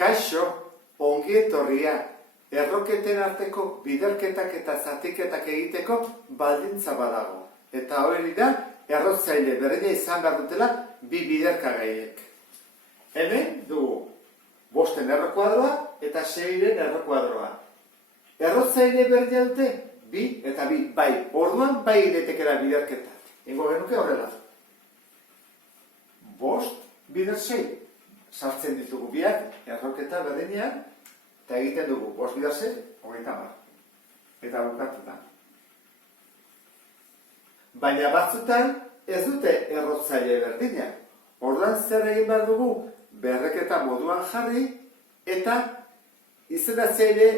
Kaixo, ongi etorria, erroketen arteko biderketak eta zatiketak egiteko baldintza badago. Eta hori da, errotzaile berdina izan behar dutela bi biderkagaiek. Hemen dugu, 5 errokuadroa eta 6 errokuadroa. Errotzaile berdina dute, 2 eta 2, bai, orduan bai egitekera biderketa. Ingo genuke horrela. 5 bider 6. Sartzen ditugu biak, erroketa berdinean, eta egiten dugu 5 bider 6, 30. Eta bukatuta. Baina batzutan ez dute errotzaile berdina. Orduan zer egin behar dugu berreketa moduan jarri eta izendatzaile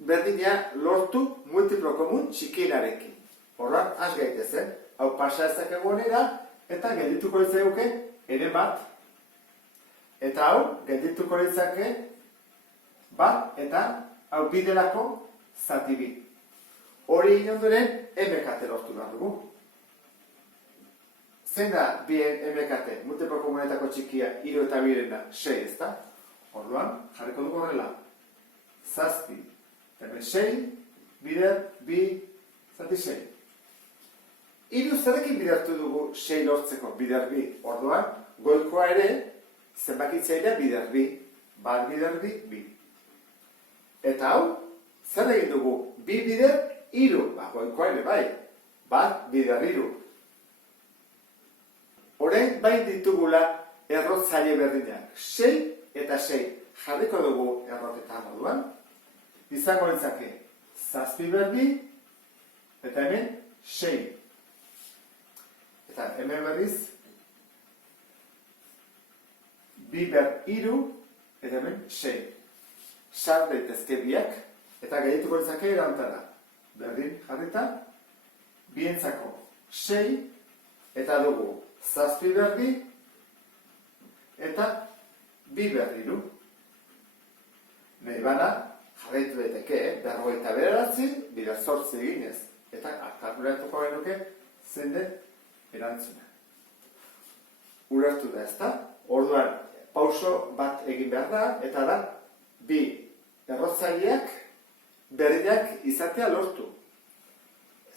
berdina lortu multiplo komun txikienarekin. Orduan, has gaitezen, hau pasa ezakegu honera eta geldituko litzaiguke ere bat. Eta hau geldituko litzake bat eta hau bidelako zati bi. Hori inondoren MKT lortu behar dugu. Zein da bien MKT, multiplo komunetako txikia, 3 eta 2 6, ezta? Orduan, jarriko dugu horrela. 7, eta 6, bider, 2, zati 6. 3 zerekin bidertu dugu 6 lortzeko, bider 2. Orduan, goikoa ere, zenbakitzailea bider 2, bat bider 2, 2. Eta hau, zer egin dugu? 2 bider 3, goikoa ere bai, bat bider 3. Orain bai ditugula errotzaile berdinak, 6 eta 6. Jarriko dugu erroketa moduan. Izango litzake 7 bider 2, eta hemen 6. Eta hemen berriz 2 bider 3, eta hemen 6. Sar daitezke biak, eta gaituko litzake erantara. Berdin jarrita, bientzako 6, eta dugu 7 bider 2, eta 2 bider 3. Nahi bana, jarraitu daiteke, 59 bider 8 eginez, eta kalkulatuko genuke zein den erantzuna. Ulertu da, ezta? Orduan, pauso bat egin behar da, eta da, 2 errotzaileak berdinak izatea lortu.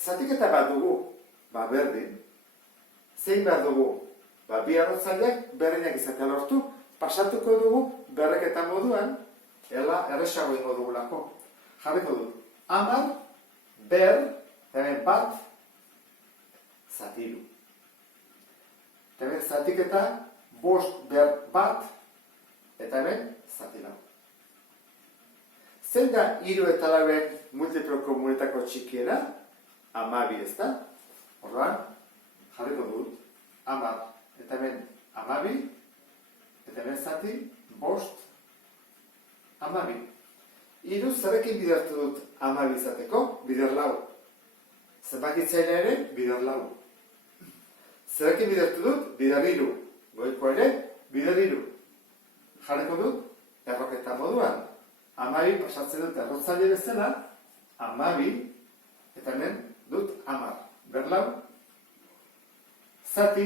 Zatiketa bat dugu, berdin. Zein behar dugu, 2 errotzaileak berdinak izatea lortu, pasatuko dugu berreketa moduan, erresago ingo dugulako. Jarriko dut, 10, ber, hemen bat, zati 3. Hemen zatiketa, 5 ber bat, eta hemen zati 4. Zein da 3 eta 4 multiplo komunetako txikiena? 12, ezta? Orduan, jarriko dut, 10, eta hemen 12, eta hemen zati 5, 12. 3 zerekin bidertu dut 12 izateko? Bider 4. Zenbakitzailea ere, bider 4. Zerekin bidertu dut? Bider 3. Goiko ere, bider 3. Jarriko dut, erroketa moduan. 12 pasatzen dut errotzaile bezala, 12, eta hemen dut 10. Ber 4, zati,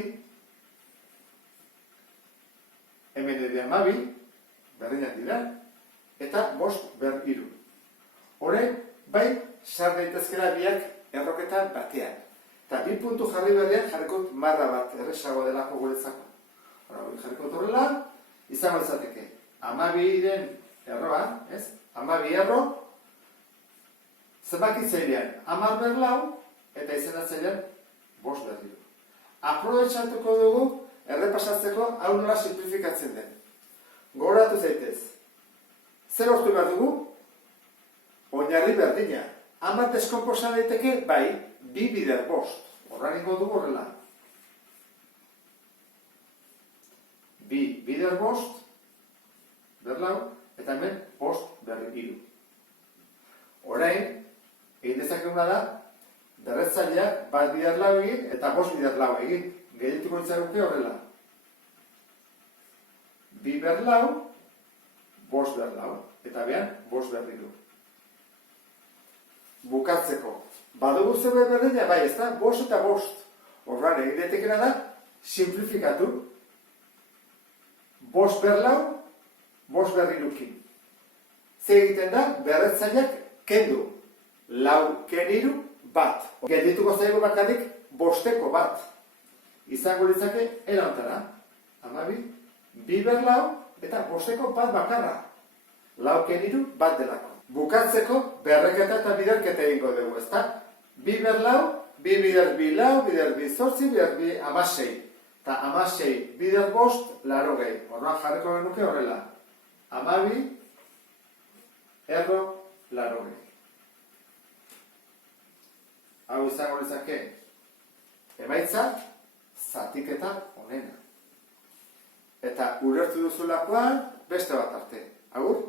hemen ere 12, berdinak dira, eta 5 ber 3. Horren, bai, sar daitezkera biak erroketan batean. Eta 2 puntu jarri berdean jarrikot marra bat, erresago delako guretzako. Jarrikot horrela, izango izateke. 12-den erroa, ez? 12 erro, zenbakitzailean 10 ber 4, eta izenatzailean 5 ber 3. Aprobetxatuko dugu, errepasatzeko hau nola simplifikatzen den. Gogoratu zaitez. Zer lortu behar dugu? Oinarri berdina. 10 deskonposa daiteke, bai, 2 bider 5. Horran ingo dugu horrela. 2 bider 5, ber 4, eta hemen 5 ber 3. Orain, egin dezakeguna da, berretzaileak bat bider 4 egin, eta 5 bider 4 egin. Gehiatuko ditzaguke horrela. 2 ber 4, 5 ber 4, eta behan 5 ber 3. Bukatzeko. Badugu zerbait berdina, bai, ez da, 5 eta 5. Horran egin daitekena da, simplifikatu. 5 ber 4, 5 ber 3. ze egiten da berretzaileak kendu. 4 keniru bat. Geldituko zaigu bakarrik 5eko bat. Izango litzake erantara. 12, 2 ber 4 eta 5eko bat bakarra. 4 keniru bat delako. Bukatzeko berreketa eta biderketa egingo dugu, ezta? 2 ber 4, 2 bider 2 4, bider 2 8, bider 2 16. Eta 16 bider 5, 80. Horren jarriko genuke horrela. 12, erro, 80. Hau izango litzake emaitza zatiketa honena. Eta ulertu duzulakoan beste bat arte. Agur?